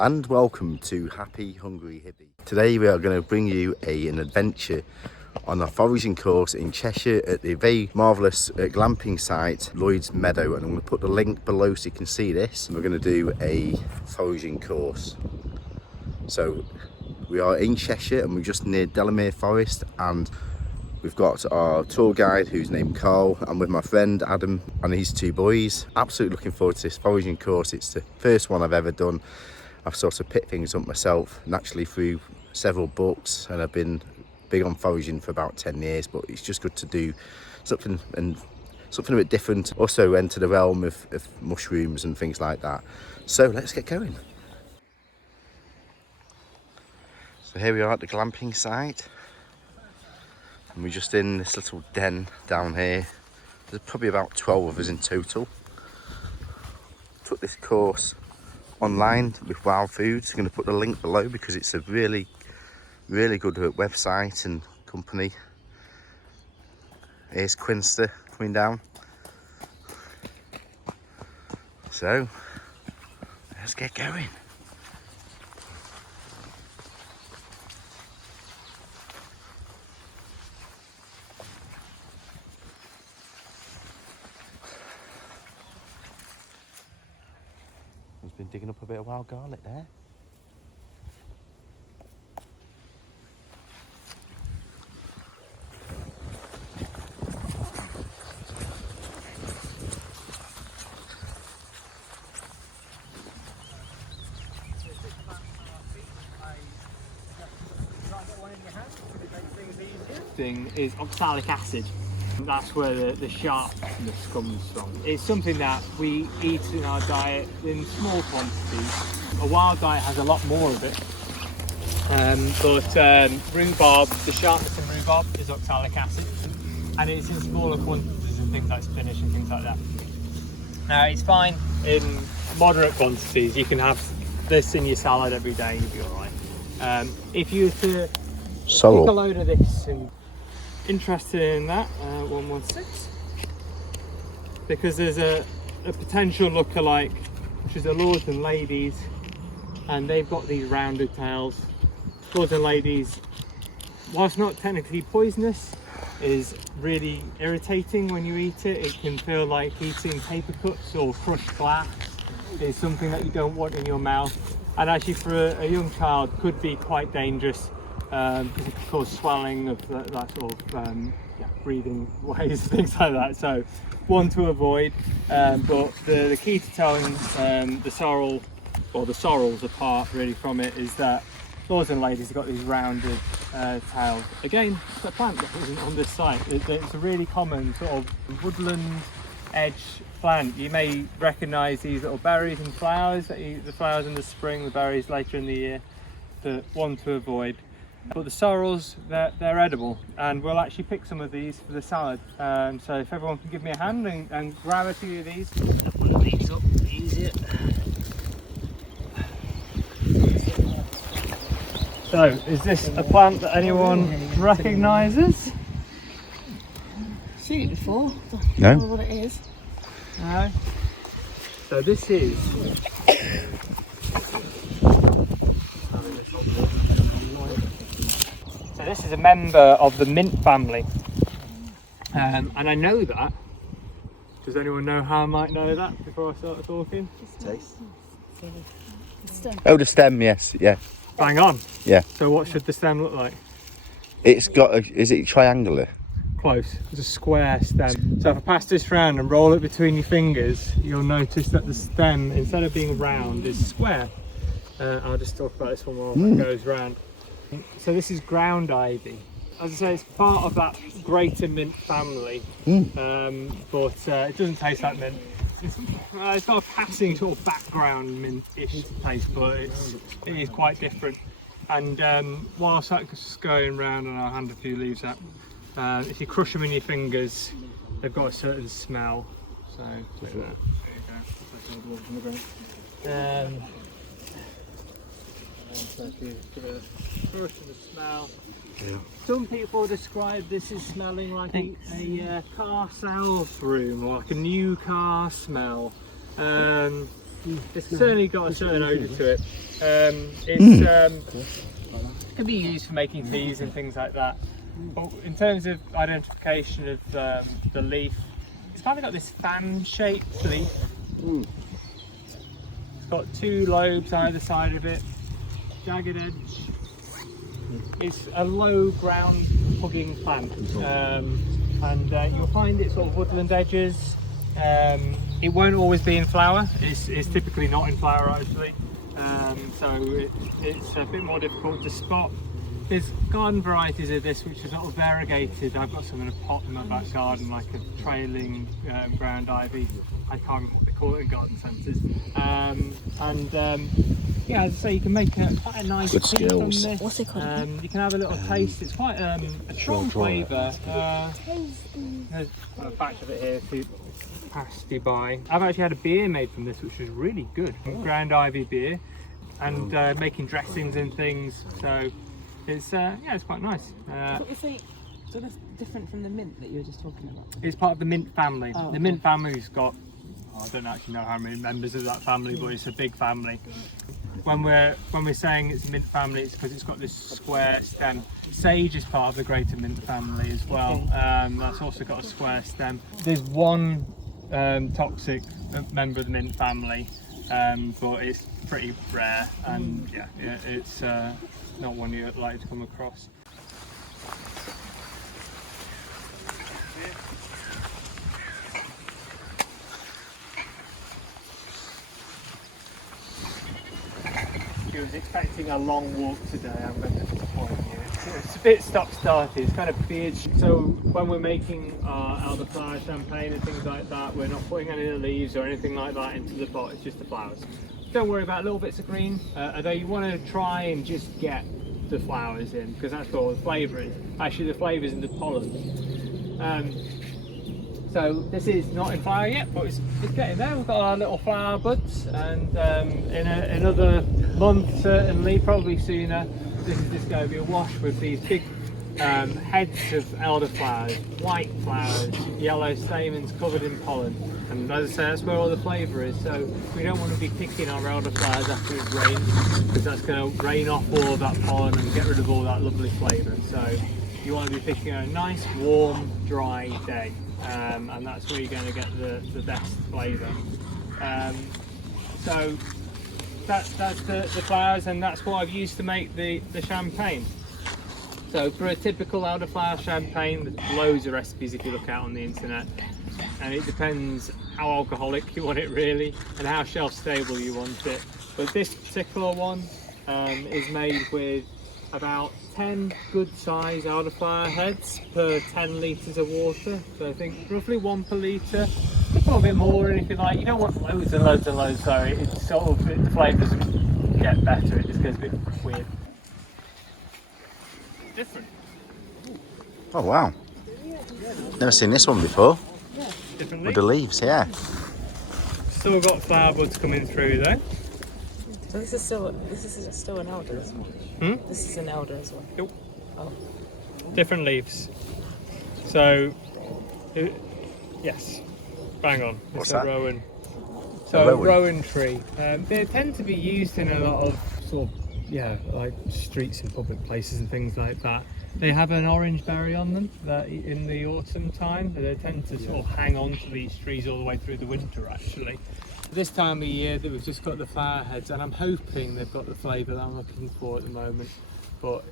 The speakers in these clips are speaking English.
and welcome to Happy Hungry Hibby. Today we are going to bring you an adventure on a foraging course in Cheshire at the very marvellous glamping site Lloyds Meadow, and I'm going to put the link below so you can see this. We're going to do a foraging course. So we are in Cheshire and we're just near Delamere Forest, and we've got our tour guide who's named Karl. I'm with my friend Adam and his two boys. Absolutely looking forward to this foraging course. It's the first one I've ever done. I've sort of picked things up myself naturally through several books, and I've been big on foraging for about 10 years, but it's just good to do something a bit different. Also enter the realm of mushrooms and things like that. So let's get going. So here we are at the glamping site, and we're just in this little den down here. There's probably about 12 of us in total. Took this course online with Wild Foods. I'm going to put the link below because it's a really good website and company. Here's Quinster coming down. So let's get going. He's been digging up a bit of wild garlic there. Thing is oxalic acid. That's where the sharpness comes from. It's something that we eat in our diet in small quantities. A wild diet has a lot more of it. But rhubarb, the sharpness in rhubarb is oxalic acid, and it's in smaller quantities in things like spinach and things like that. Now it's fine in moderate quantities. You can have this in your salad every day, you'll be alright. If you were to Sorrel. pick a load of this and interested in that, 116, because there's a potential lookalike, which is the Lords and Ladies, and they've got these rounded tails. Lords and Ladies, whilst not technically poisonous, is really irritating when you eat it. It can feel like eating paper cuts or crushed glass. It's something that you don't want in your mouth, and actually for a young child could be quite dangerous. Because it can cause swelling of that sort of breathing ways, things like that. So one to avoid, but the key to telling the sorrel or the sorrels apart really from it is that Lords and Ladies have got these rounded tails. Again, it's a plant that isn't on this site. It's a really common sort of woodland edge plant. You may recognise these little berries and flowers, the flowers in the spring, the berries later in the year. The one to avoid. But the sorrels, they're edible, and we'll actually pick some of these for the salad. So if everyone can give me a hand and grab a few of these. I'll put these up easier. So, is this a plant that anyone recognises? Seen it before. No. I don't know what it is. No. So this is. So this is a member of the mint family, and I know that. Does anyone know how I might know that before I start talking? Taste. The stem. Oh, the stem, yes, yeah. Bang on. Yeah. So what should the stem look like? It's got is it triangular? Close. It's a square stem. So if I pass this round and roll it between your fingers, you'll notice that the stem, instead of being round, is square. I'll just talk about this one while it goes round. So this is ground ivy. As I say, it's part of that greater mint family, but it doesn't taste like mint. It's got a passing sort of background mint-ish taste, but it is quite different. And whilst that's going round, and I'll hand a few leaves out, if you crush them in your fingers, they've got a certain smell. So look at that. So if you give it a crush and a smell. Yeah. Some people describe this as smelling like a car sales room, or like a new car smell. It's certainly got a certain odour to it. It can be used for making teas and things like that. But in terms of identification of the leaf, it's kind of got this fan-shaped leaf. It's got two lobes either side of it, jagged edge. It's a low ground hugging plant, and you'll find it sort of woodland edges. It won't always be in flower. It's typically not in flower actually, so it's a bit more difficult to spot. There's garden varieties of this which are sort of variegated. I've got some in a pot in my back garden, like a trailing ground ivy. I can't remember what they call it in garden centres. Yeah, as I say, you can make quite a nice tea from this. What's it called? You can have a little taste. It's quite a strong flavour. There's a batch of it here to pass you by. I've actually had a beer made from this, which was really good. Ground ivy beer, and making dressings and things. So it's yeah, it's quite nice. So that's different from the mint that you were just talking about? It's part of the mint family. Oh, the mint family's got, I don't actually know how many members of that family, but it's a big family. When we're saying it's a mint family, it's because it's got this square stem. Sage is part of the greater mint family as well. That's also got a square stem. There's one toxic member of the mint family, but it's pretty rare, and yeah, it's not one you'd like to come across. I was expecting a long walk today. I'm going to disappoint you. It's a bit stop-starty. It's kind of beard. So when we're making our elderflower champagne and things like that, we're not putting any of the leaves or anything like that into the pot. It's just the flowers. Don't worry about little bits of green. Although you want to try and just get the flowers in, because that's where all the flavour is. Actually, the flavour is in the pollen. So this is not in flower yet, but it's getting there. We've got our little flower buds, and in another month, certainly, probably sooner, this is just going to be awash with these big heads of elderflowers, white flowers, yellow stamens covered in pollen. And as I say, that's where all the flavour is. So we don't want to be picking our elderflowers after it rains, because that's going to rain off all of that pollen and get rid of all that lovely flavour. So you want to be picking a nice, warm, dry day. And that's where you're going to get the best flavour. So that's the flowers, and that's what I've used to make the champagne. So for a typical elderflower champagne, there's loads of recipes if you look out on the internet, and it depends how alcoholic you want it really, and how shelf stable you want it. But this particular one is made with about 10 good size elderflower heads per 10 litres of water. So I think roughly 1 per litre. You put a bit more in if you like. You don't want loads and loads and loads, so it's sort of, the flavour doesn't get better, it just gets a bit weird. Different. Oh wow. Never seen this one before. Different With the leaves, yeah. Still got flower buds coming through though. So this is still an elder as well? This is an elder as well? Yep. Oh. Different leaves. So, yes, bang on. What's it's that? a rowan. A So rowan? rowan tree. They tend to be used in a lot of sort of, yeah, like streets and public places and things like that. They have an orange berry on them that in the autumn time. They tend to sort of hang on to these trees all the way through the winter actually. This time of year that we've just got the flower heads, and I'm hoping they've got the flavour that I'm looking for at the moment, but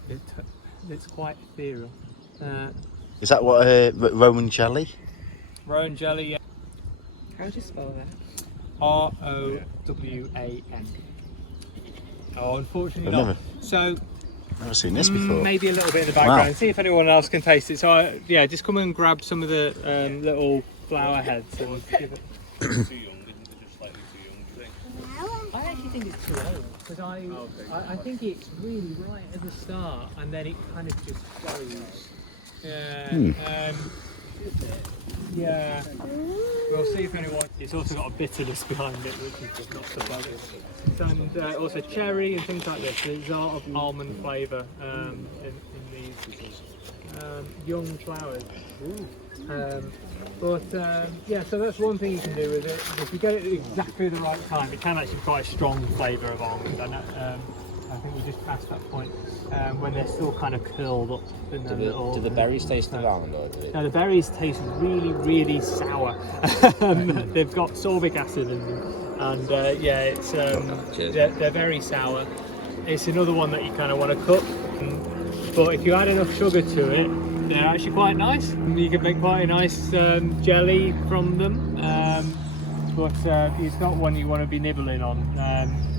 it's quite ethereal. Is that what Rowan jelly? Rowan jelly, yeah. How would you spell that? R-O-W-A-N. Oh, unfortunately I've not. never- So Never seen this before. maybe a little bit in the background. Wow. See if anyone else can taste it. So yeah, just come and grab some of the little flower heads and give it. I actually think it's too old, because I think it's really right at the start and then it kind of just goes. Yeah. Yeah. We'll see if anyone. It's also got a bitterness behind it, which is just not so bad. And also cherry and things like this. There's a lot of almond flavour in these young flowers. Ooh. Yeah, so that's one thing you can do with it. If you get it at exactly the right time, it can actually be quite a strong flavour of almond. And I think we just passed that point when they're still kind of curled up in the little. Do the berries taste of almond, or do it? No, the berries taste really, really sour. They've got sorbic acid in them, and yeah, it's they're very sour. It's another one that you kind of want to cook, but if you add enough sugar to it, they're actually quite nice. You can make quite a nice jelly from them, but it's not one you want to be nibbling on.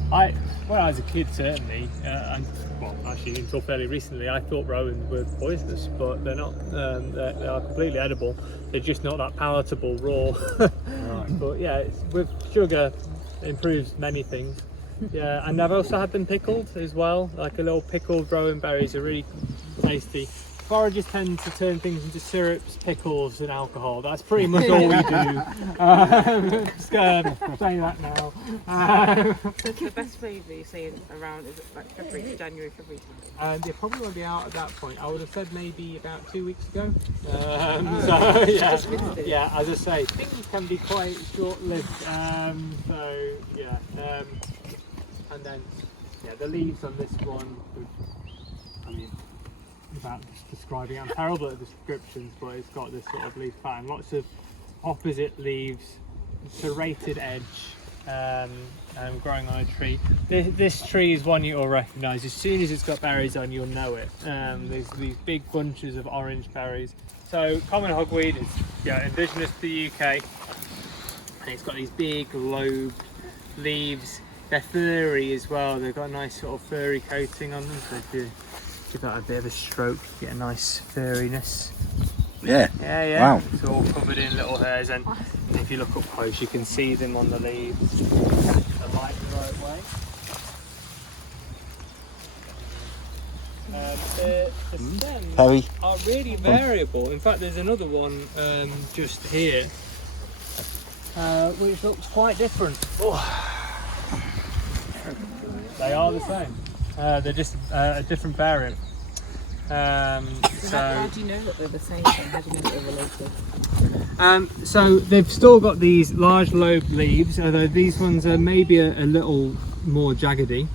When I was a kid, certainly, and well, actually until fairly recently, I thought Rowans were poisonous, but they're not. They are completely edible. They're just not that palatable raw. Right. But yeah, with sugar, it improves many things. Yeah, and I've also had them pickled as well. Like a little pickled Rowan berries are really tasty. Foragers tend to turn things into syrups, pickles and alcohol. That's pretty much all we do. Just say that now. So the best flavour you say around is it like January, February time? They probably won't be out at that point. I would have said maybe about 2 weeks ago. So yeah, as I say, things can be quite short-lived. So yeah, and then yeah, the leaves on this one. I mean, without describing it, I'm terrible at descriptions, but it's got this sort of leaf pattern, lots of opposite leaves, serrated edge, growing on a tree. This tree is one you'll recognise. As soon as it's got berries on, you'll know it. There's these big bunches of orange berries. So common hogweed is indigenous to the UK, and it's got these big lobed leaves. They're furry as well. They've got a nice sort of furry coating on them. So if you give that a bit of a stroke, you get a nice furriness. Yeah. Yeah. Wow. It's all covered in little hairs, and if you look up close, you can see them on the leaves. The light the right way. The stems are really variable. In fact, there's another one just here, which looks quite different. Oh. They are the same. They're just a different variant. How do you know that they're the same? How do you know that they're related? So they've still got these large lobed leaves, although these ones are maybe a little more jaggedy,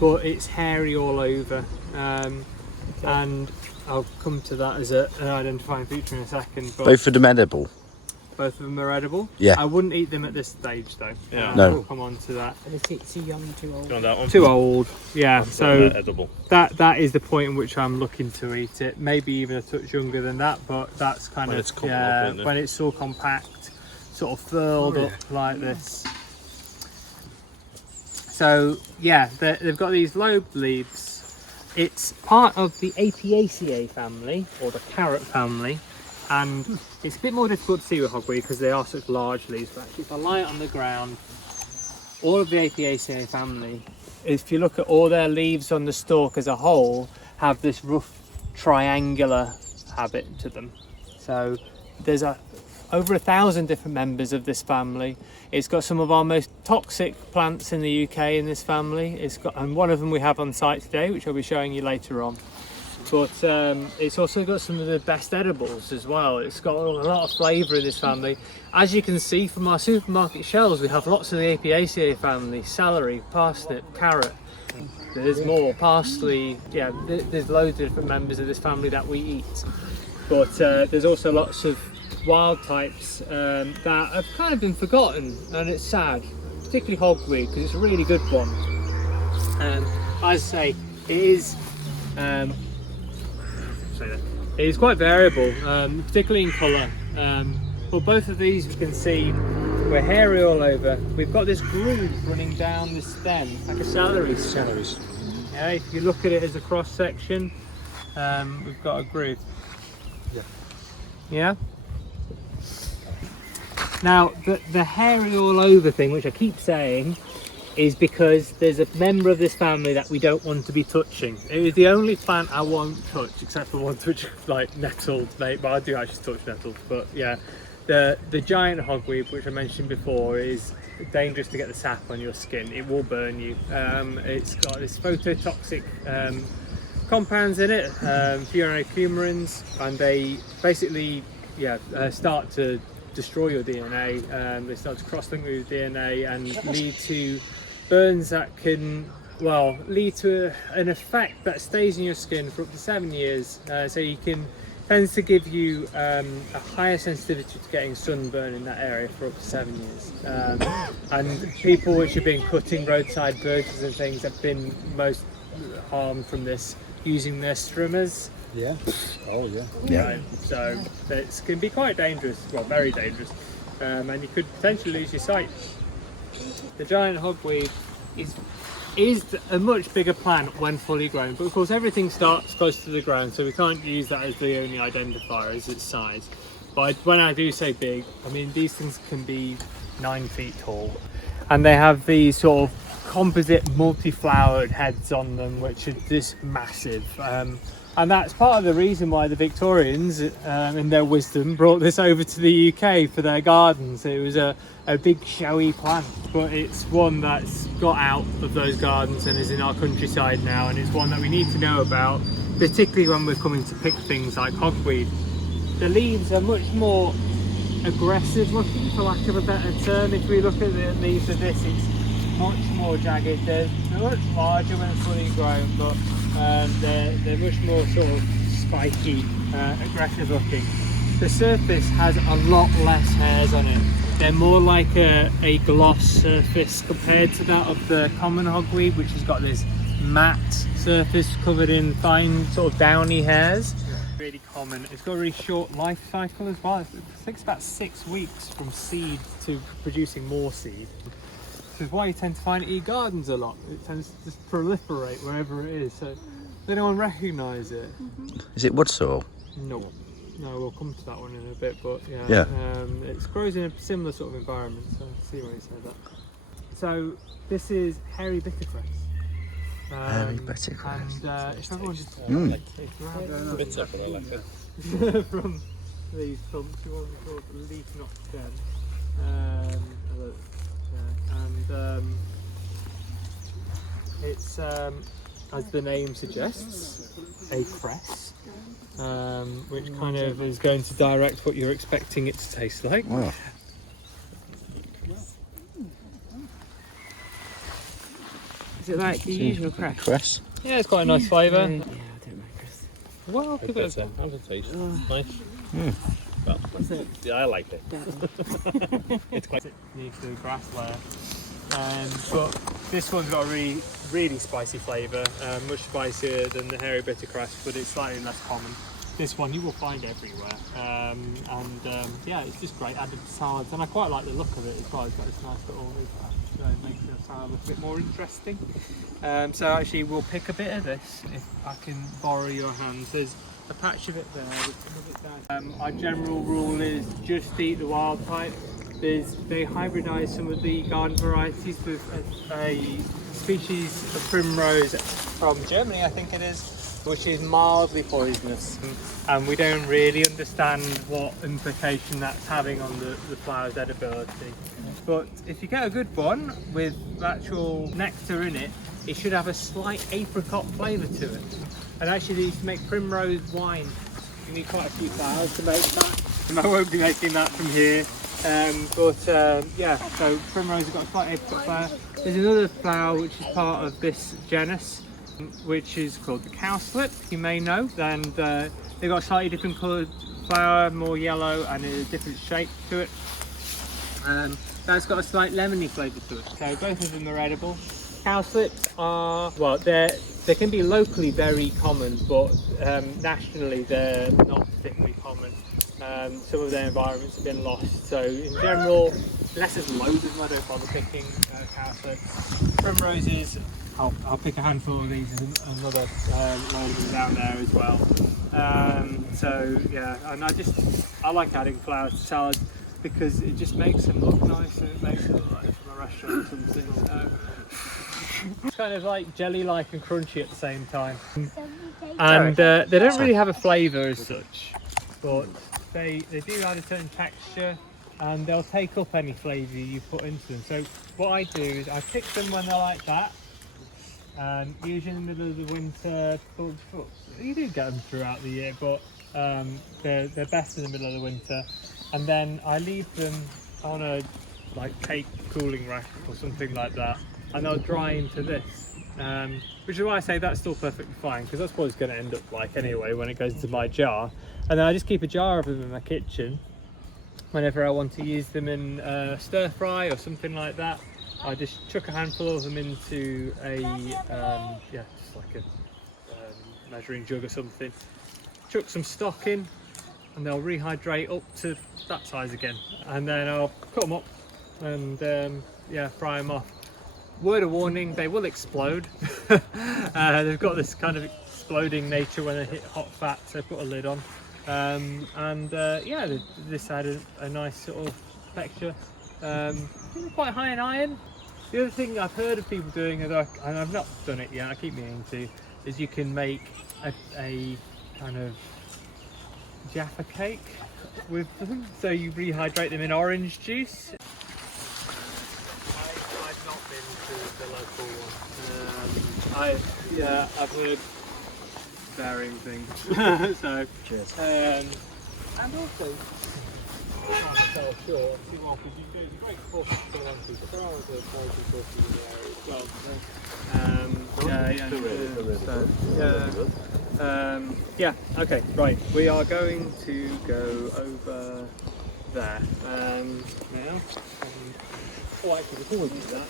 but it's hairy all over. And I'll come to that as an identifying feature in a second. But Both of them edible. Both of them are edible. Yeah. I wouldn't eat them at this stage though. Yeah. No. We'll come on to that. Are they too young, too old? On that one? Too old. Yeah. So edible. that is the point in which I'm looking to eat it. Maybe even a touch younger than that, but that's kind When of it's compact, when it's all compact, sort of furled up like this. So yeah, they've got these lobed leaves. It's part of the Apiaceae family, or the carrot family. And it's a bit more difficult to see with hogweed because they are such large leaves, but actually if I lie it on the ground, all of the Apiaceae family, if you look at all their leaves on the stalk as a whole, have this rough triangular habit to them. So there's over 1,000 different members of this family. It's got some of our most toxic plants in the UK in this family. And one of them we have on site today, which I'll be showing you later on. But it's also got some of the best edibles as well. It's got a lot of flavour in this family. As you can see from our supermarket shelves, we have lots of the Apiaceae family: celery, parsnip, carrot. There's more, parsley. Yeah, there's loads of different members of this family that we eat. But there's also lots of wild types that have kind of been forgotten, and it's sad, particularly hogweed, because it's a really good one. And as I say, it is. It is quite variable, particularly in colour. But both of these, you can see, we're hairy all over. We've got this groove running down the stem, like a celery stem. Yeah, if you look at it as a cross section, we've got a groove. Yeah. Now, the hairy all over thing, which I keep saying, is because there's a member of this family that we don't want to be touching. It is the only plant I won't touch, except for ones which like nettles, mate. But I do actually touch nettles. But yeah, the giant hogweed, which I mentioned before, is dangerous to get the sap on your skin. It will burn you. It's got this phototoxic compounds in it, furanocoumarins, and they basically start to destroy your DNA. They start to cross-link with your DNA and lead to burns that can lead to an effect that stays in your skin for up to 7 years. So you can tends to give you a higher sensitivity to getting sunburn in that area for up to 7 years. And people which have been cutting roadside birches and things have been most harmed from this, using their strimmers. Yeah. Oh yeah. Yeah. Right? So it can be quite dangerous, well, very dangerous, and you could potentially lose your sight. The giant hogweed is a much bigger plant when fully grown, but of course everything starts close to the ground, so we can't use that as the only identifier as its size. But when I do say big, I mean these things can be 9 feet tall, and they have these sort of composite multi-flowered heads on them which are this massive, and that's part of the reason why the Victorians in their wisdom brought this over to the UK for their gardens. It was a big showy plant, but it's one that's got out of those gardens and is in our countryside now, and it's one that we need to know about, particularly when we're coming to pick things like hogweed. The leaves are much more aggressive looking, for lack of a better term. If we look at the leaves of this, it's much more jagged. They're much larger when fully grown, but they're much more sort of spiky, aggressive looking. The surface has a lot less hairs on it. They're more like a gloss surface compared to that of the common hogweed, which has got this matte surface covered in fine sort of downy hairs. Really common. It's got a really short life cycle as well. It takes about 6 weeks from seed to producing more seed. Which is why you tend to find it in your gardens a lot. It tends to just proliferate wherever it is, so they don't recognise it. Is it wood sorrel? No. No, we'll come to that one in a bit, but Yeah. It grows in a similar sort of environment, so see why you say that. So this is hairy bittercress. Hairy bittercress. And if everyone just Bitter, but I like it. from these clumps, you want to call it leaf not stem. It's as the name suggests, a cress. Which kind of is going to direct what you're expecting it to taste like. Wow. Is it like the usual cress? Cress. Yeah, it's quite a nice flavour. Yeah, I don't like cress. Well, give it a Have a taste. Nice. Well, What's it? yeah, I like it. it's quite near the grass layer. But this one's got a really, really spicy flavour, much spicier than the hairy bittercress, but it's slightly less common. This one you will find everywhere, yeah, it's just great added to salads, and I quite like the look of it as well. It's got this nice little leaf patch, so it makes the salad look a bit more interesting. So actually we'll pick a bit of this if I can borrow your hands. There's a patch of it there. Our general rule is just eat the wild type. They hybridise some of the garden varieties with a species of primrose from Germany, I think it is, which is mildly poisonous, and we don't really understand what implication that's having on the flower's edibility. But if you get a good one with actual nectar in it, it should have a slight apricot flavour to it. And actually they used to make primrose wine. You need quite a few flowers to make that, and I won't be making that from here. Yeah, so primrose has got a slight apricot flower. There's another flower which is part of this genus, which is called the cowslip, you may know, and they've got a slightly different coloured flower, more yellow, and a different shape to it. That's got a slight lemony flavour to it, so both of them are edible. Cowslips are, well, they can be locally very common, but nationally they're not particularly common. Some of their environments have been lost, so in general, unless there's loads of them, I don't bother picking cowslips. Primroses, I'll pick a handful of these, and another load of them down there as well. So yeah, and I like adding flowers to salads because it just makes them look nice, and it makes it look like from a restaurant or something. So it's kind of like jelly-like and crunchy at the same time. And they don't really have a flavour as such, but they do add a certain texture, and they'll take up any flavour you put into them. So what I do is I pick them when they're like that, and usually in the middle of the winter, you do get them throughout the year, but they're best in the middle of the winter. And then I leave them on a cake cooling rack or something like that, and they'll dry into this, which is why I say that's still perfectly fine, because that's what it's going to end up like anyway when it goes into my jar. And then I just keep a jar of them in my kitchen whenever I want to use them in stir fry or something like that. I just chuck a handful of them into a just like a measuring jug or something, chuck some stock in, and they'll rehydrate up to that size again, and then I'll cut them up and fry them off. Word of warning, they will explode. They've got this kind of exploding nature when they hit hot fat, so put a lid on. This had a nice sort of texture, quite high in iron. The other thing I've heard of people doing, and I've not done it yet, I keep meaning to, is you can make a kind of Jaffa cake with them. So you rehydrate them in orange juice. I've not been to the local one. I've heard varying things. So cheers. And also, I'm trying to sell short too long, because you do a great course for the ones but there are other foraging courses in the area as well. Okay, right. We are going to go over there now. Actually, before we do that,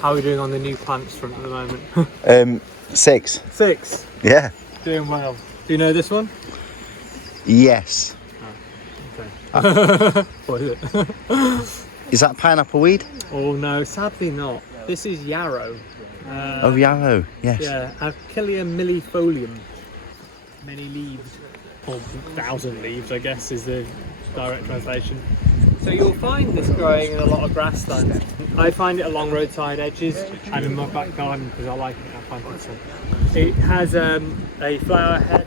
how are we doing on the new plants front at the moment? 6. 6. Yeah. Doing well. Do you know this one? Yes. Okay. What is it? Is that pineapple weed? Oh no, sadly not. This is yarrow. Yarrow. Yes. Yeah, Achillea millifolium. Many leaves, or 1,000 leaves, I guess, is the direct translation. So you'll find this growing in a lot of grasslands. I find it along roadside edges and in my back garden because I like it. I find it fun. It has a flower head.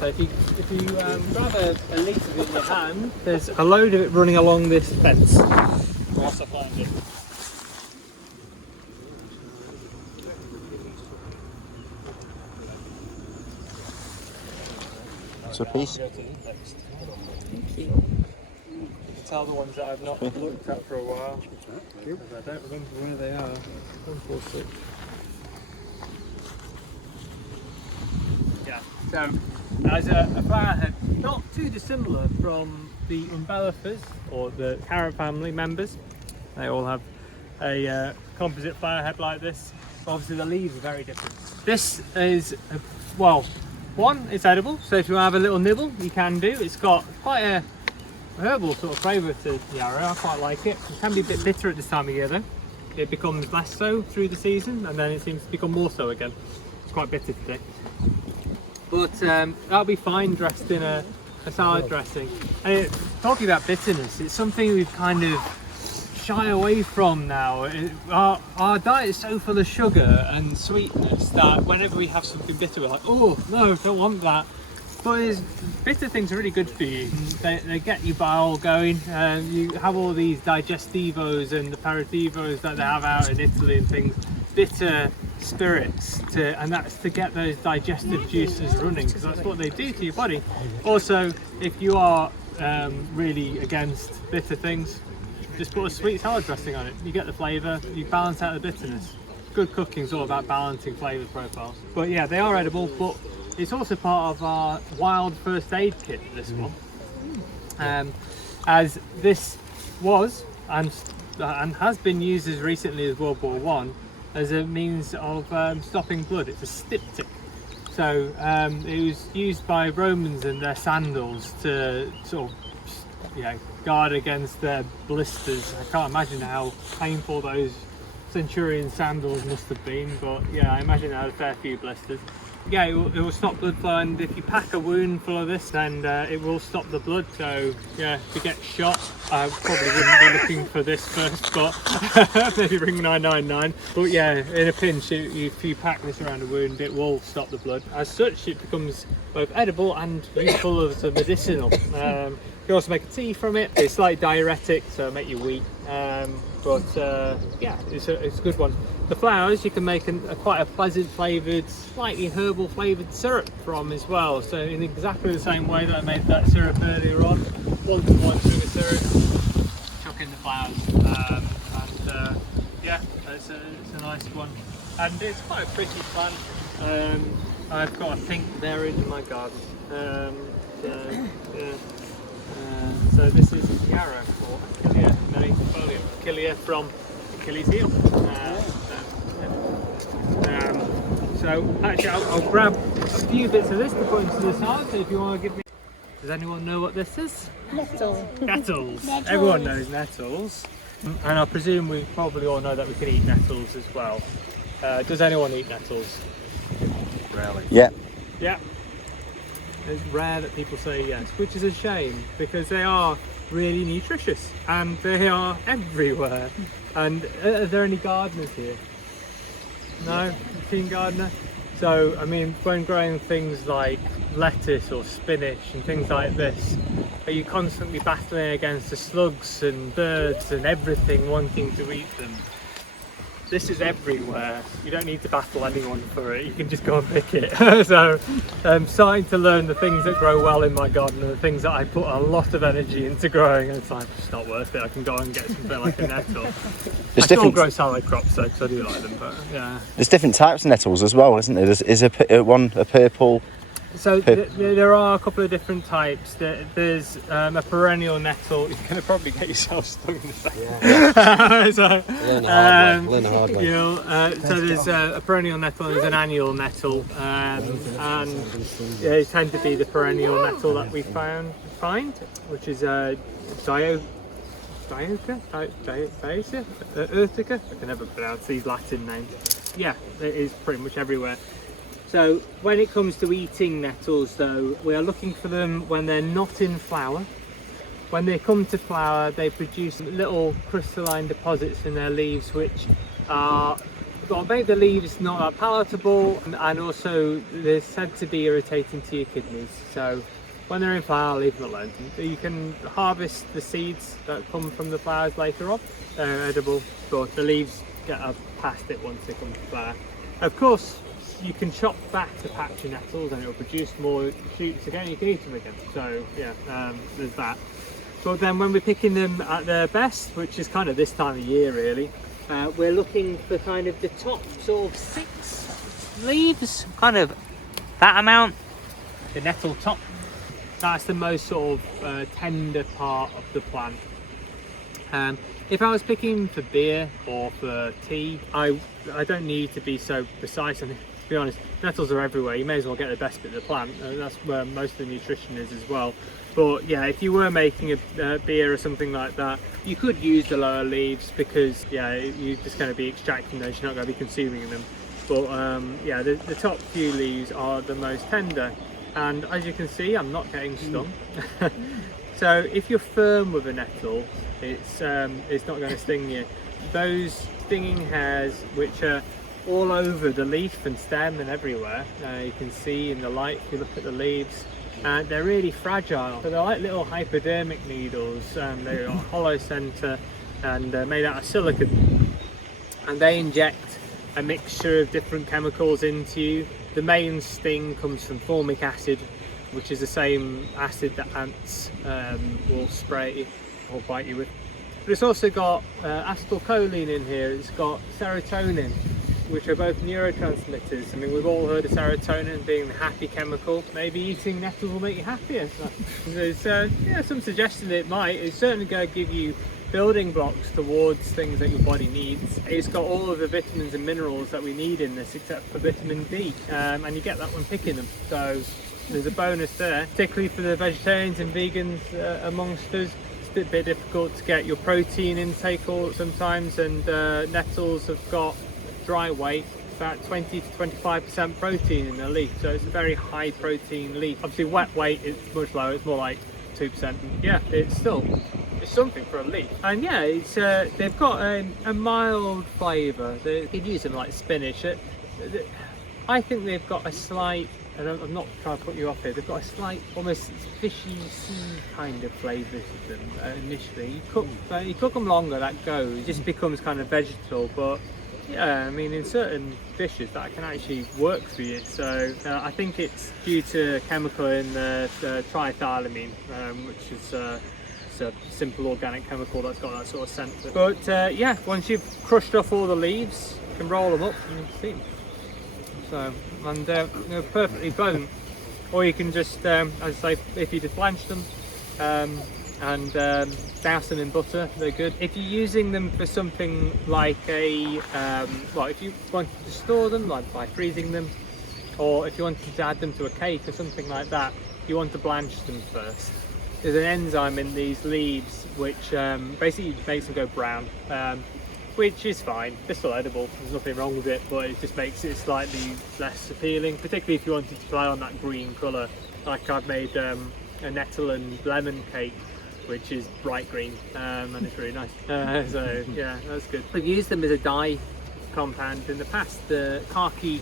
So if you grab a leaf of it in your hand, there's a load of it running along this fence. Whilst I find it. It's a piece. Thank you. You can tell the ones that I've not looked at for a while. Because I don't remember where they are. 1, 4, 6. Yeah, so as a flower head, not too dissimilar from the umbellifers or the carrot family members. They all have a composite flower head like this. Obviously the leaves are very different. This is, one, it's edible, so if you have a little nibble, you can do. It's got quite a herbal sort of flavour to the yarrow. I quite like it. It can be a bit bitter at this time of year though. It becomes less so through the season, and then it seems to become more so again. It's quite bitter today. But that'll be fine dressed in a salad dressing. And talking about bitterness, it's something we've kind of shy away from now. Our diet is so full of sugar and sweetness that whenever we have something bitter, we're like, oh no, don't want that. But bitter things are really good for you. They get your bowel going. You have all these digestivos and the aperitivos that they have out in Italy and things. Bitter spirits, and that's to get those digestive juices running, because that's what they do to your body. Also, if you are really against bitter things, just put a sweet salad dressing on it. You get the flavour, you balance out the bitterness. Good cooking is all about balancing flavour profiles. But yeah, they are edible, but it's also part of our wild first aid kit, this one. As this was, and has been used as recently as World War I, as a means of stopping blood. It's a styptic. So it was used by Romans in their sandals to sort of guard against their blisters. I can't imagine how painful those Centurion sandals must have been, but yeah, I imagine they had a fair few blisters. Yeah, it will stop blood flow, and if you pack a wound full of this, then it will stop the blood. So yeah, if you get shot, I probably wouldn't be looking for this first spot. Maybe ring 999. But yeah, in a pinch, if you pack this around a wound, it will stop the blood. As such, it becomes both edible and useful as a medicinal. You can also make a tea from it. It's like diuretic, so it'll make you weak. Yeah, it's a good one. The flowers you can make quite a pleasant flavoured, slightly herbal flavoured syrup from as well. So in exactly the same way that I made that syrup earlier on, 1-to-1 sugar syrup, chuck in the flowers, yeah, it's a nice one, and it's quite a pretty plant. I've got a pink there in my garden. So this is yarrow for Achillea merifolia, Achillea from Achilles heel. So actually I'll grab a few bits of this to put into the salad, so if you want to give me... Does anyone know what this is? Nettle. Nettles. Everyone knows nettles. And I presume we probably all know that we can eat nettles as well. Does anyone eat nettles? Rarely. Yeah. Yeah. It's rare that people say yes, which is a shame because they are really nutritious and they are everywhere. And are there any gardeners here? No? Keen gardener? So, I mean, when growing things like lettuce or spinach and things like this, are you constantly battling against the slugs and birds and everything wanting to eat them? This is everywhere. You don't need to battle anyone for it. You can just go and pick it. So I'm starting to learn the things that grow well in my garden and the things that I put a lot of energy into growing, and it's like, it's not worth it. I can go and get something like a nettle. I still grow salad crops though, because I do like them, but yeah. There's different types of nettles as well, isn't there? Is a purple? So there are a couple of different types. There's a perennial nettle. You're going to probably get yourself stung in the face. Yeah. So, learn the hard way. So there's a perennial nettle and there's an annual nettle. And they tend to be the perennial nettle that we find, which is Urtica? I can never pronounce these Latin names. Yeah, it is pretty much everywhere. So when it comes to eating nettles though, we are looking for them when they're not in flower. When they come to flower, they produce little crystalline deposits in their leaves which are, well, make the leaves not that palatable, and also they're said to be irritating to your kidneys. So when they're in flower, leave them alone. You can harvest the seeds that come from the flowers later on. They're edible, but the leaves get past it once they come to flower. Of course, you can chop back the patch of nettles and it will produce more shoots again. You can eat them again. So yeah, there's that. But then when we're picking them at their best, which is kind of this time of year really, we're looking for kind of the top sort of 6 leaves, kind of that amount, the nettle top. That's the most sort of tender part of the plant. If I was picking for beer or for tea, I don't need to be so precise on it. To be honest, nettles are everywhere. You may as well get the best bit of the plant. That's where most of the nutrition is as well. But yeah, if you were making a beer or something like that, you could use the lower leaves because yeah, you're just going to be extracting those. You're not going to be consuming them. But yeah, the top few leaves are the most tender. And as you can see, I'm not getting stung. So if you're firm with a nettle, it's not going to sting you. Those stinging hairs, which are all over the leaf and stem and everywhere, you can see in the light if you look at the leaves, and they're really fragile. So they're like little hypodermic needles, and they've got a hollow centre and they're made out of silicon, and they inject a mixture of different chemicals into you. The main sting comes from formic acid, which is the same acid that ants will spray or bite you with. But it's also got acetylcholine in here, it's got serotonin, which are both neurotransmitters. I mean, we've all heard of serotonin being the happy chemical. Maybe eating nettles will make you happier. There's yeah, some suggestion that it might. It's certainly going to give you building blocks towards things that your body needs. It's got all of the vitamins and minerals that we need in this except for vitamin D, and you get that when picking them. So there's a bonus there, particularly for the vegetarians and vegans amongst us. It's a bit difficult to get your protein intake all sometimes, and nettles have got dry weight about 20 to 25% protein in the leaf, so it's a very high protein leaf. Obviously wet weight is much lower, it's more like 2%. Yeah, it's something for a leaf. And yeah, it's they've got a mild flavour. You could use them like spinach. I think they've got a slight, and I'm not trying to put you off here, they've got a slight almost fishy sea kind of flavour to them initially. You cook them longer, that goes, it just becomes kind of vegetable, but yeah, I mean in certain dishes that can actually work for you. So I think it's due to a chemical in the triethylamine, which is it's a simple organic chemical that's got that sort of scent to it. But yeah, once you've crushed off all the leaves, you can roll them up and steam. So, and they're perfectly pleasant. Or you can just, as I say, if you just blanch them and douse them in butter, they're good. If you're using them for something like well, if you wanted to store them, like by freezing them, or if you wanted to add them to a cake or something like that, you want to blanch them first. There's an enzyme in these leaves which basically makes them go brown, which is fine. They're still edible, there's nothing wrong with it, but it just makes it slightly less appealing, particularly if you wanted to play on that green colour. Like I've made a nettle and lemon cake, which is bright green, and it's really nice. So yeah, that's good. We've used them as a dye compound in the past. The khaki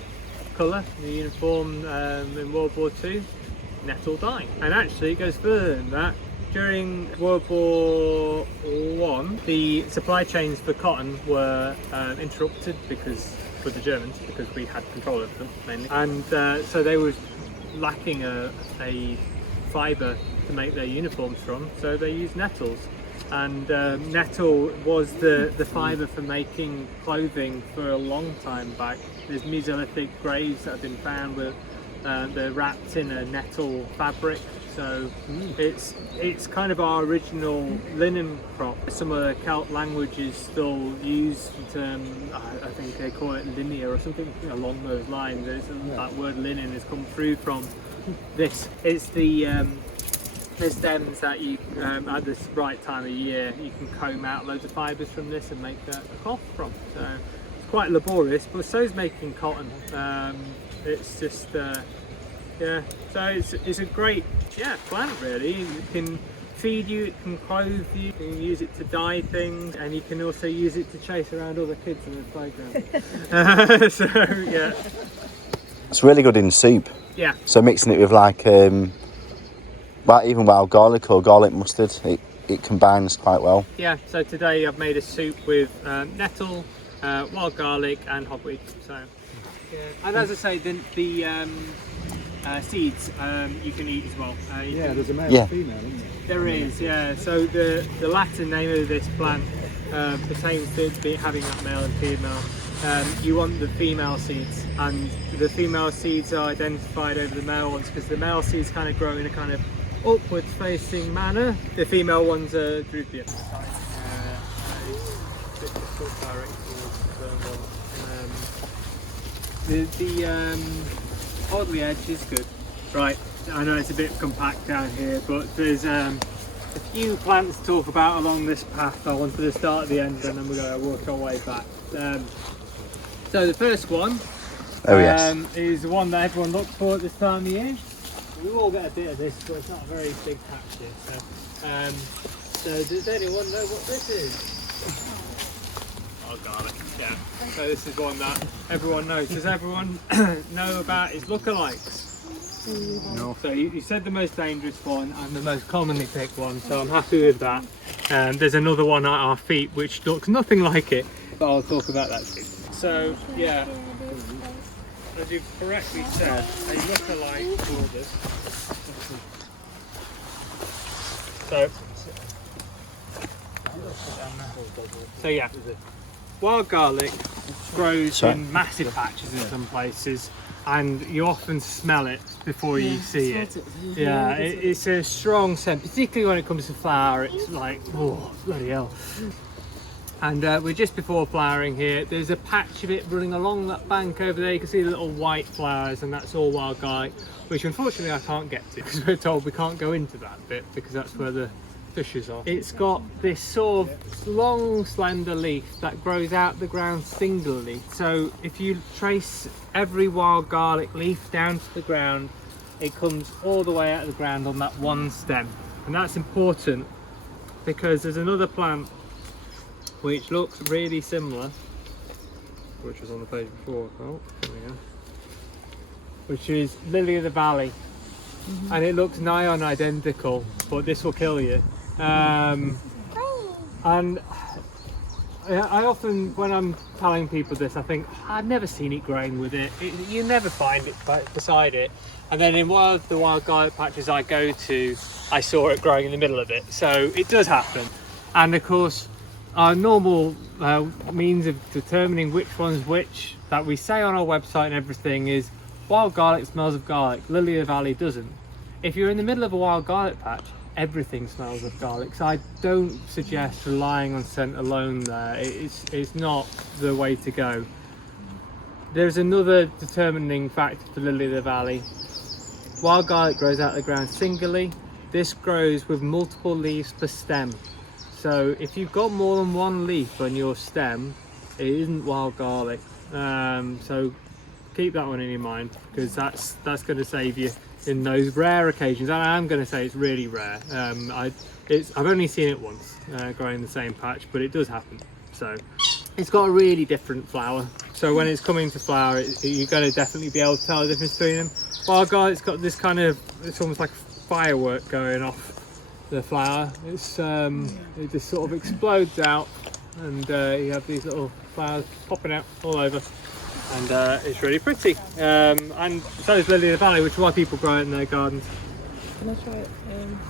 colour, the uniform in World War II, nettle dye. And actually it goes further than that. During World War I, the supply chains for cotton were interrupted with the Germans, because we had control of them mainly. And so they were lacking a fibre to make their uniforms from, so they used nettles. And nettle was the fibre for making clothing for a long time back. There's Mesolithic graves that have been found with they're wrapped in a nettle fabric, so it's kind of our original linen crop. Some of the Celt languages still use the term, I think they call it linear or something along those lines. That word linen has come through from this. It's the stems that you at this right time of year you can comb out loads of fibres from this and make a cloth from. So it's quite laborious, but so's making cotton. It's just yeah, so it's a great plant really. It can feed you, it can clothe you, you can use it to dye things, and you can also use it to chase around other kids in the playground. So yeah, It's really good in soup. yeah, So mixing it with like even wild garlic or garlic mustard, it combines quite well. yeah. So today I've made a soup with nettle, wild garlic and hogweed. So yeah, and as I say, the seeds you can eat as well. There's a male Yeah. and female, isn't there? There is, yeah. So the Latin name of this plant pertains to having that male and female. You want the female seeds, and the female seeds are identified over the male ones because the male seeds kind of grow in a kind of upward facing manner. The female ones are droopier. The oddly edge is good. Right, I know it's a bit compact down here, but there's a few plants to talk about along this path. I wanted to start at the end and then we're going to work our way back. So the first one is the one that everyone looks for at this time of year. We all get a bit of this, but it's not a very big patch here. So does anyone know what this is? Oh, garlic, yeah. So this is one that everyone knows. Does everyone know about his lookalikes? No. So you said the most dangerous one and the most commonly picked one, so I'm happy with that. There's another one at our feet which looks nothing like it, but I'll talk about that soon. So yeah, as you've correctly said, a lookalike for this. So yeah, wild garlic grows in massive patches in some places, and you often smell it before you see it. Yeah, it's a strong scent, particularly when it comes to flower. It's like, oh bloody hell. And we're just before flowering here. There's a patch of it running along that bank over there. You can see the little white flowers, and that's all wild garlic, which unfortunately I can't get to because we're told we can't go into that bit because that's where the fishes are. It's got this sort of long slender leaf that grows out the ground singly. So if you trace every wild garlic leaf down to the ground, it comes all the way out of the ground on that one stem. And that's important because there's another plant which looks really similar, which was on the page before. Oh, there we go. Which is lily of the valley. And it looks nigh on identical, but this will kill you. And I often, when I'm telling people this, I think I've never seen it growing with it. You never find it beside it. And then in one of the wild garlic patches I go to, I saw it growing in the middle of it. So it does happen. And of course, our normal means of determining which one's which that we say on our website and everything is wild garlic smells of garlic, lily of the valley doesn't. If you're in the middle of a wild garlic patch, everything smells of garlic. So I don't suggest relying on scent alone there. It's not the way to go. There's another determining factor for lily of the valley. Wild garlic grows out of the ground singly. This grows with multiple leaves per stem. So if you've got more than one leaf on your stem, it isn't wild garlic. So keep that one in your mind because that's going to save you in those rare occasions. And I am going to say it's really rare. I've only seen it once growing in the same patch, but it does happen. So it's got a really different flower. So when it's coming to flower, you're going to definitely be able to tell the difference between them. Wild garlic's got this kind of, it's almost like firework going off the flower. It's it just sort of explodes out, and you have these little flowers popping out all over, and it's really pretty. And so is lily of the valley, which is why people grow it in their gardens. Can I try it?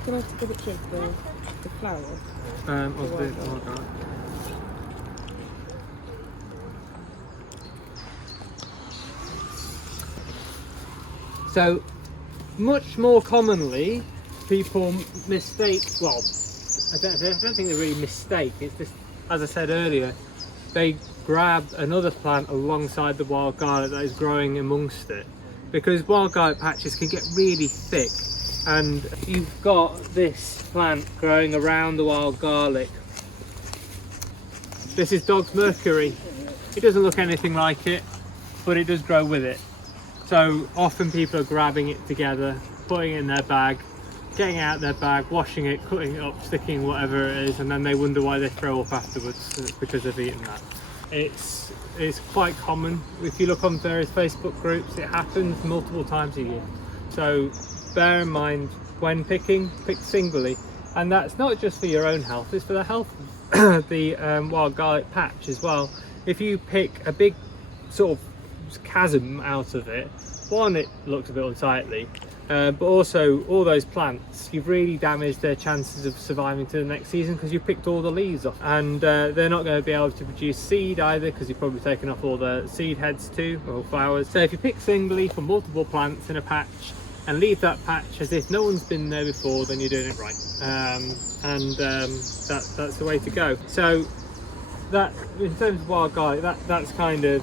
Can I take a picture of the flower? So much more commonly people mistake, well, I don't think they really mistake, it's just, as I said earlier, they grab another plant alongside the wild garlic that is growing amongst it, because wild garlic patches can get really thick, and you've got this plant growing around the wild garlic. This is dog's mercury. It doesn't look anything like it, but it does grow with it. So often people are grabbing it together, putting it in their bag, getting out their bag, washing it, cutting it up, sticking whatever it is, and then they wonder why they throw up afterwards, and it's because they've eaten that. It's quite common. If you look on various Facebook groups, it happens multiple times a year. So bear in mind when picking, pick singly, and that's not just for your own health, it's for the health of the wild garlic patch as well. If you pick a big sort of chasm out of it, one, it looks a bit unsightly, but also all those plants, you've really damaged their chances of surviving to the next season because you picked all the leaves off, and they're not going to be able to produce seed either because you've probably taken off all the seed heads too, or flowers. So if you pick singly for multiple plants in a patch and leave that patch as if no one's been there before, then you're doing it right. That's the way to go. So that, in terms of wild garlic, that's kind of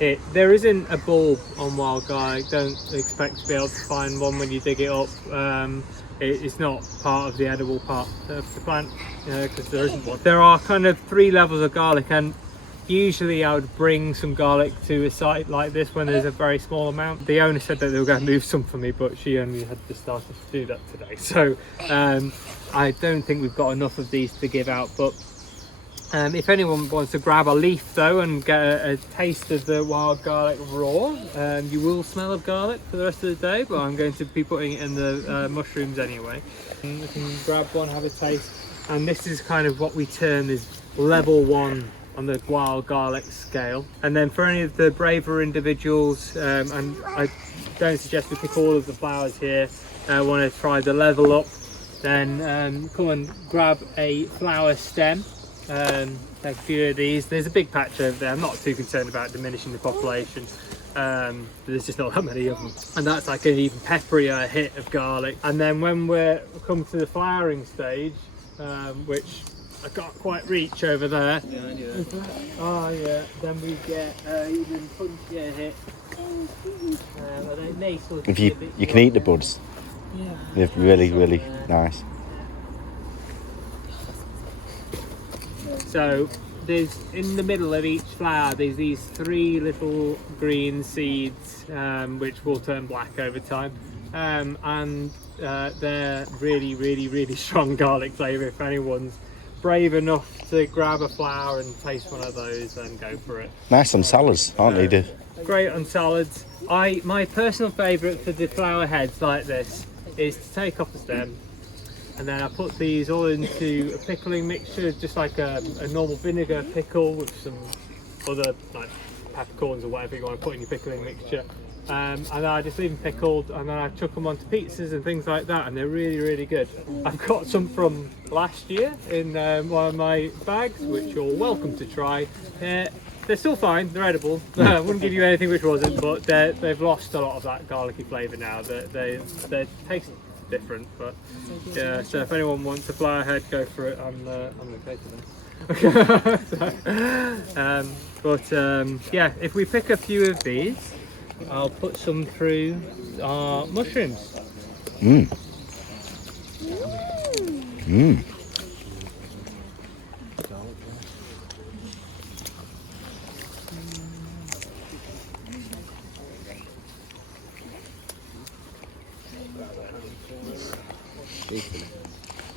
it. There isn't a bulb on wild garlic. Don't expect to be able to find one when you dig it up. It's not part of the edible part of the plant because there isn't one. There are kind of 3 levels of garlic, and usually I would bring some garlic to a site like this when there's a very small amount. The owner said that they were going to move some for me, but she only had just started to do that today. So I don't think we've got enough of these to give out, but if anyone wants to grab a leaf though and get a taste of the wild garlic raw, you will smell of garlic for the rest of the day, but I'm going to be putting it in the mushrooms anyway. And you can grab one, have a taste, and this is kind of what we term as level 1 on the wild garlic scale. And then for any of the braver individuals, and I don't suggest we pick all of the flowers here, want to try the level up, then come and grab a flower stem. A few of these. There's a big patch over there. I'm not too concerned about diminishing the population. There's just not that many of them, and that's like an even pepperier hit of garlic. And then when we're come to the flowering stage, which I can't quite reach over there. Yeah, I knew that. Oh yeah, then we get even punchier hit. They sort of If you can eat the buds. Yeah. They're really, really nice. So there's in the middle of each flower there's these 3 little green seeds which will turn black over time, and they're really strong garlic flavour. If anyone's brave enough to grab a flower and taste one of those, then go for it. Nice on salads, aren't they? Dave? Great on salads. My personal favourite for the flower heads like this is to take off the stem, and then I put these all into a pickling mixture, just like a normal vinegar pickle with some other like peppercorns or whatever you want to put in your pickling mixture. And then I just leave them pickled, and then I chuck them onto pizzas and things like that, and they're really good. I've got some from last year in one of my bags, which you're welcome to try. They're still fine, they're edible. I wouldn't give you anything which wasn't, but they've lost a lot of that garlicky flavour now. They taste different, but yeah. So if anyone wants a flower head, go for it. I'm okay to this. Yeah, if we pick a few of these, I'll put some through our mushrooms.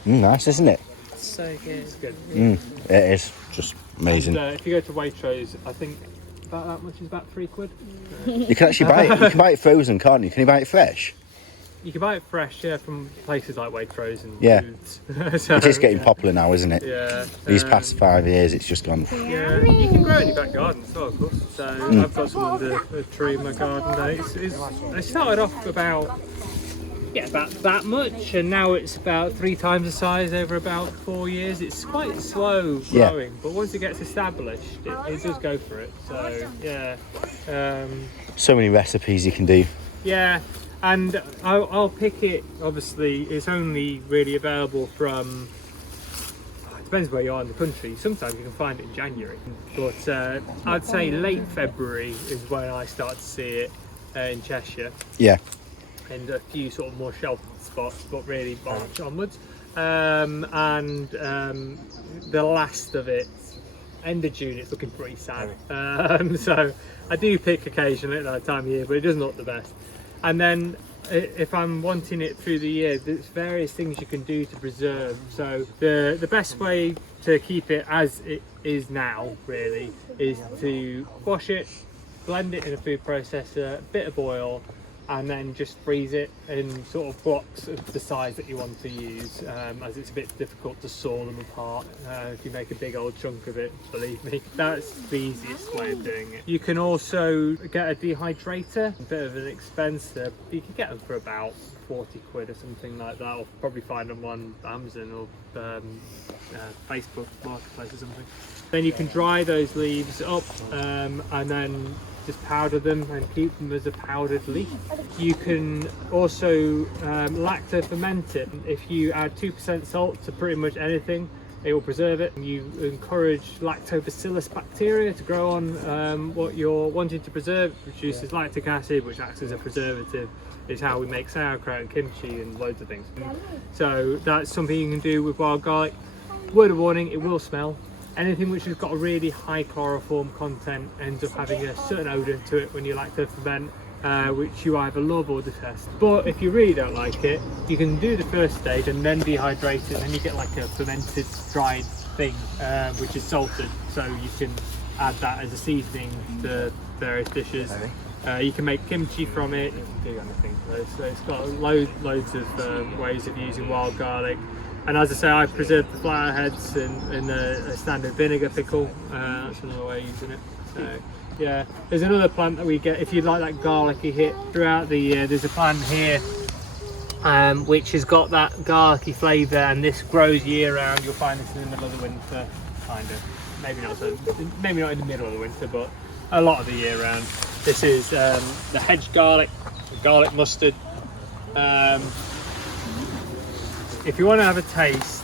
Nice, isn't it? So good. It's good. It is just amazing. And, if you go to Waitrose, I think about that much is about £3. You can actually buy it. You can buy it frozen, can't you? Can you buy it fresh? You can buy it fresh, yeah, from places like Waitrose and Yeah. Foods. So, It is getting popular now, isn't it? yeah. These past 5 years, it's just gone. Yeah, you can grow it in your back garden as well, of course. So I've got some under a tree in my garden. It started off about that much, and now it's about 3 times the size over about 4 years. It's quite slow growing, but once it gets established, it does go for it. So yeah. So many recipes you can do. Yeah, and I'll pick it. Obviously, it's only really available from. It depends where you are in the country. Sometimes you can find it in January, but I'd say late February is when I start to see it in Cheshire. Yeah. And a few sort of more shelf spots, but really March onwards. The last of it, end of June, it's looking pretty sad. So I do pick occasionally at that time of year, but it doesn't look the best. And then if I'm wanting it through the year, there's various things you can do to preserve. So the best way to keep it as it is now, really, is to wash it, blend it in a food processor, a bit of oil, and then just freeze it in sort of blocks of the size that you want to use, as it's a bit difficult to saw them apart if you make a big old chunk of it, believe me. That's the easiest way of doing it. You can also get a dehydrator, a bit of an expense. You can get them for about £40 or something like that, or probably find them on Amazon or Facebook Marketplace or something. Then you can dry those leaves up and then just powder them and keep them as a powdered leaf. You can also lacto ferment it. If you add 2% salt to pretty much anything, it will preserve it. You encourage lactobacillus bacteria to grow on what you're wanting to preserve. It produces lactic acid, which acts as a preservative. It's how we make sauerkraut and kimchi and loads of things. So that's something you can do with wild garlic. Word of warning, it will smell. Anything which has got a really high chloroform content ends up having a certain odour to it when you lacto ferment, which you either love or detest. But if you really don't like it, you can do the first stage and then dehydrate it, and then you get like a fermented dried thing, which is salted, so you can add that as a seasoning to various dishes. You can make kimchi from it, you can do anything. So it's got loads of ways of using wild garlic. And as I say, I preserve the flower heads in a standard vinegar pickle. That's another way of using it. So yeah, there's another plant that we get if you like that garlicky hit throughout the year. There's a plant here which has got that garlicky flavour, and this grows year round. You'll find this in the middle of the winter, kind of. Maybe not in the middle of the winter, but a lot of the year round. This is the hedge garlic mustard. If you want to have a taste,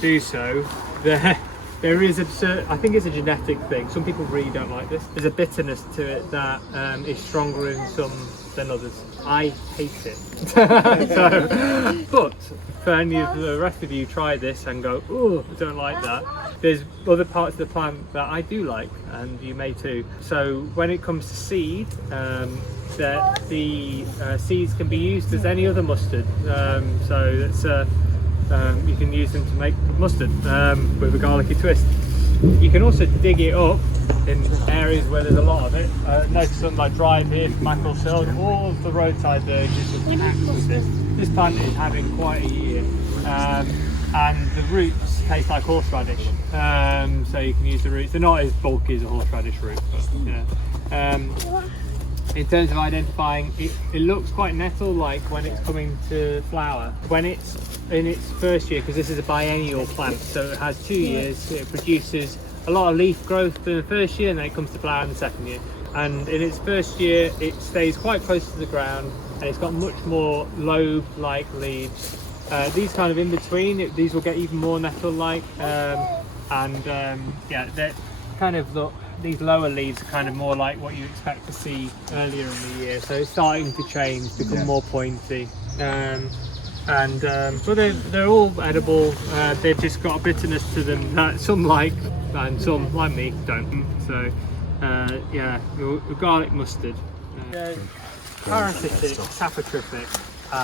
do so. there is I think it's a genetic thing. Some people really don't like this. There's a bitterness to it that is stronger in some than others. I hate it. So, but for any of the rest of you, try this and go, oh, I don't like that. There's other parts of the plant that I do like, and you may too. So when it comes to seed, that the seeds can be used as any other mustard. So that's you can use them to make mustard with a garlicky twist. You can also dig it up in areas where there's a lot of it. Notice something like dried here, mackerel sill, all of the roadside verges are packed with this. This plant is having quite a year. And the roots taste like horseradish. So you can use the roots. They're not as bulky as a horseradish root, but you know. In terms of identifying, it looks quite nettle-like when it's coming to flower. When it's in its first year, because this is a biennial plant, so it has 2 years, it produces a lot of leaf growth in the first year, and then it comes to flower in the second year. And in its first year, it stays quite close to the ground, and it's got much more lobe-like leaves. These kind of in between, these will get even more nettle-like, yeah, they're kind of these lower leaves are kind of more like what you expect to see earlier in the year. So it's starting to change, become more pointy. So they're all edible. They've just got a bitterness to them that some like, and some, like me, don't. So yeah, your garlic mustard. Parasitic, saprophytic,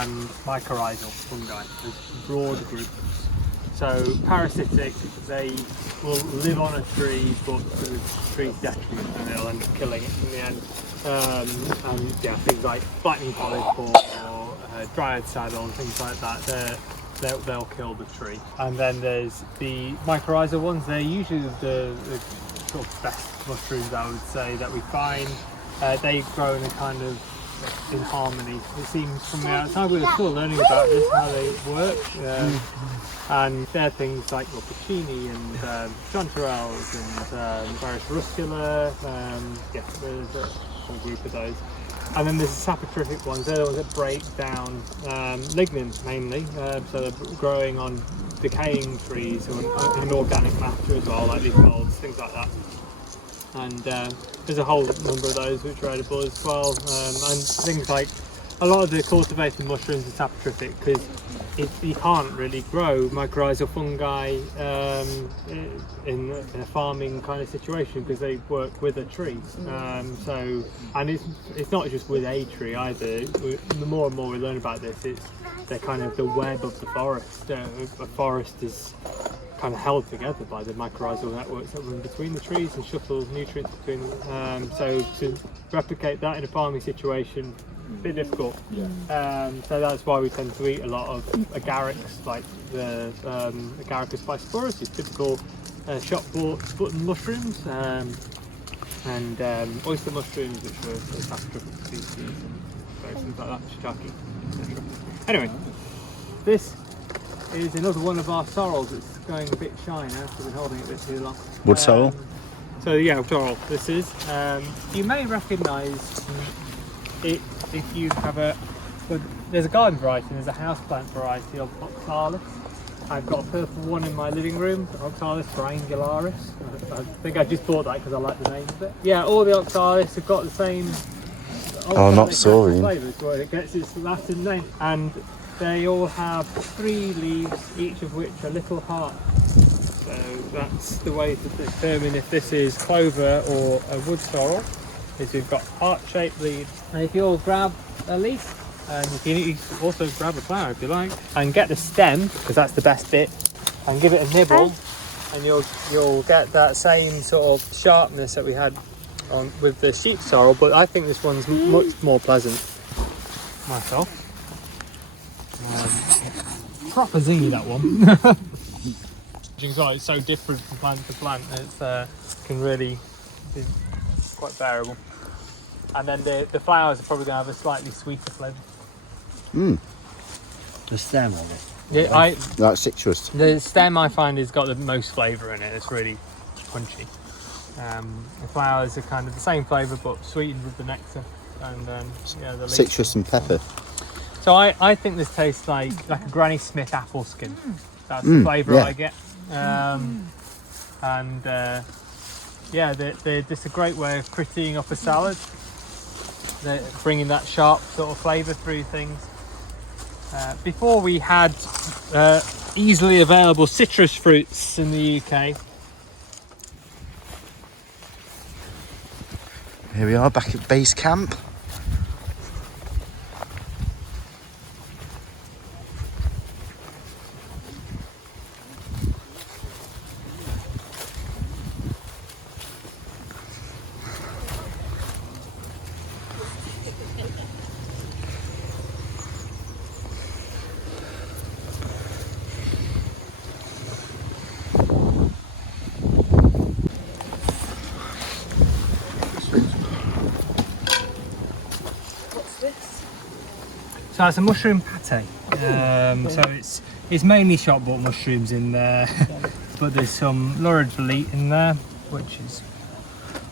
and mycorrhizal fungi. There's broad groups. So parasitic, they will live on a tree, but the tree's detriment, and they'll end up killing it in the end. And yeah, things like lightning polyp or dryad saddle and things like that, they'll kill the tree. And then there's the mycorrhizal ones. They're usually the sort of best mushrooms, I would say, that we find. They grow in a kind of in harmony. It seems from the outside, we're still learning about this, how they work. And they're things like Puccini and chanterelles and Varus ruscula. Yeah, there's a whole group of those. And then there's the saprophytic ones. They're the ones that break down lignin mainly. So they're growing on decaying trees or in organic matter as well, like these molds, things like that. And there's a whole number of those which are edible as well. And things like a lot of the cultivated mushrooms are saprophytic because you can't really grow mycorrhizal fungi in a farming kind of situation because they work with a tree. So, and it's not just with a tree either. The more and more we learn about this, they're kind of the web of the forest. A forest is kind of held together by the mycorrhizal networks that run between the trees and shuttle nutrients between them. So to replicate that in a farming situation, a bit difficult. So that's why we tend to eat a lot of agarics, like the Agaricus bisporus, is typical shop-bought button mushrooms, and oyster mushrooms, which are saprophytic species, and various things like that, shiitake, etc. Anyway, this is another one of our sorrels that's going a bit shy now, so we've been holding it a bit too long. Wood sorrel? So yeah, sorrel, this is. You may recognise it if you have there's a garden variety and there's a houseplant variety of oxalis. I've got a purple one in my living room, Oxalis triangularis. I think I just bought that because I like the name of it. Yeah, all the oxalis have got the same not saurian flavours, where it gets its Latin name. And they all have 3 leaves, each of which are little hearts. So that's the way to determine if this is clover or a wood sorrel, is you've got heart-shaped leaves. And if you'll grab a leaf, and you can also grab a flower if you like, and get the stem, because that's the best bit, and give it a nibble, and you'll get that same sort of sharpness that we had on with the sheep sorrel, but I think this one's much more pleasant myself. Proper zingy, that one. It's so different from plant to plant. It's can really be quite bearable. And then the flowers are probably going to have a slightly sweeter flavour. The stem of it. Yeah, That's citrus. the stem I find has got the most flavour in it. It's really punchy. The flowers are kind of the same flavour but sweetened with the nectar. And yeah, the leaves. Citrus and pepper. So I think this tastes like a Granny Smith apple skin. That's the flavour I get. and yeah, they're just a great way of prettying up a salad. They're bringing that sharp sort of flavour through things. Before we had easily available citrus fruits in the UK. Here we are back at base camp. So it's a mushroom pate. So it's mainly shop bought mushrooms in there, but there's some lurid bolete in there, which is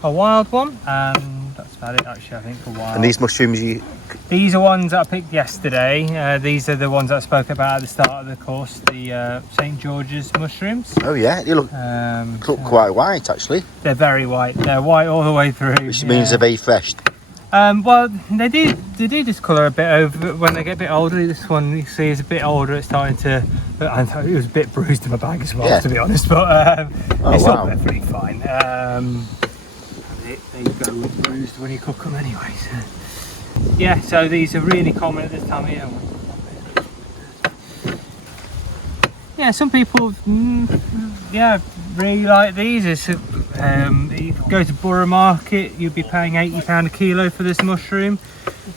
a wild one, and that's about it actually, I think, for wild. And these mushrooms These are ones that I picked yesterday. These are the ones I spoke about at the start of the course, the St. George's mushrooms. Oh yeah, you look quite white actually. They're very white. They're white all the way through. Which means they're very fresh. Well, they do discolour a bit over when they get a bit older. This one you see is a bit older. It's starting to. I thought it was a bit bruised in my bag as well, yeah, to be honest. But it's wow, not perfectly fine. They go bruised when you cook them anyway. So. Yeah, so these are really common at this time of year. Yeah, some people, yeah, really like these. It's, if you go to Borough Market, you'd be paying £80 a kilo for this mushroom.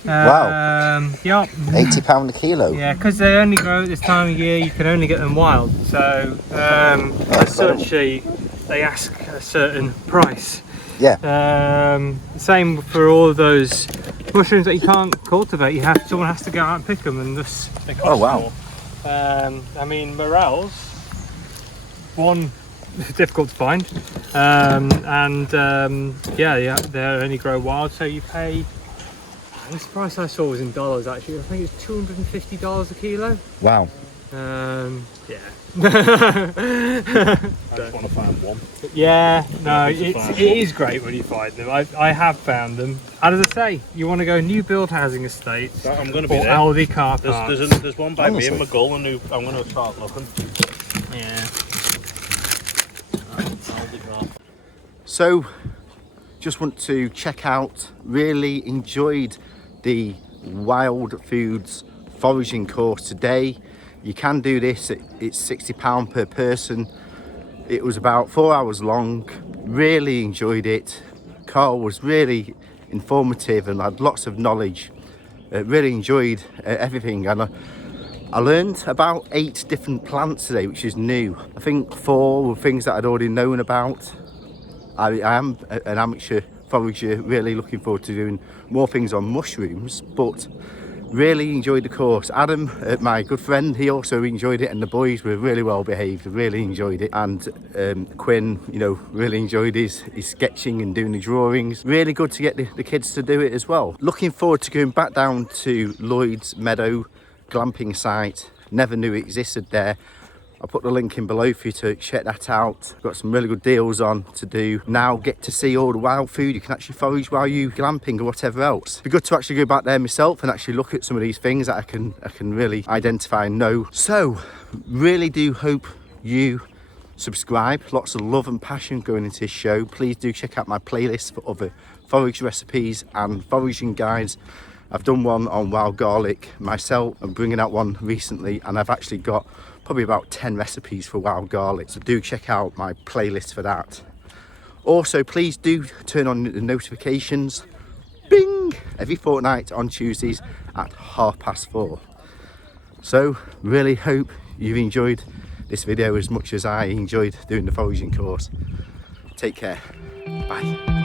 Wow. Yeah. £80 a kilo. Yeah, because they only grow at this time of year. You can only get them wild. So, as such, they ask a certain price. Yeah. Same for all of those mushrooms that you can't cultivate. Someone has to go out and pick them, and thus they cost wow. more. I mean, morels, one, difficult to find, yeah, they only grow wild, so you pay. This price I saw was in dollars actually. I think it's $250 a kilo. Wow. Yeah. I just want to find one. Yeah, no, it is great when you find them. I have found them. And as I say, you want to go new build housing estates. I'm going to be or there. Aldi car parks. There's one by me in McGull, and I'm going to start looking. Yeah. So, just want to check out. Really enjoyed the wild foods foraging course today. You can do this, it's £60 per person. It was about 4 hours long. Really enjoyed it. Karl was really informative and had lots of knowledge. Really enjoyed everything, and I learned about 8 different plants today, which is new. I think 4 were things that I'd already known about. I am an amateur forager, really looking forward to doing more things on mushrooms, but really enjoyed the course. Adam, my good friend, he also enjoyed it, and the boys were really well behaved, really enjoyed it. And Quinn, you know, really enjoyed his sketching and doing the drawings. Really good to get the kids to do it as well. Looking forward to going back down to Lloyds Meadow glamping site. Never knew it existed there. I'll put the link in below for you to check that out. Got some really good deals on to do. Now get to see all the wild food. You can actually forage while you glamping or whatever else. It'd be good to actually go back there myself and actually look at some of these things that I can really identify and know. So really do hope you subscribe. Lots of love and passion going into this show. Please do check out my playlist for other forage recipes and foraging guides. I've done one on wild garlic myself. I'm bringing out one recently, and I've actually got probably about 10 recipes for wild garlic, so do check out my playlist for that. Also, please do turn on the notifications, bing, every fortnight on Tuesdays at 4:30. So really hope you've enjoyed this video as much as I enjoyed doing the foraging course. Take care, bye.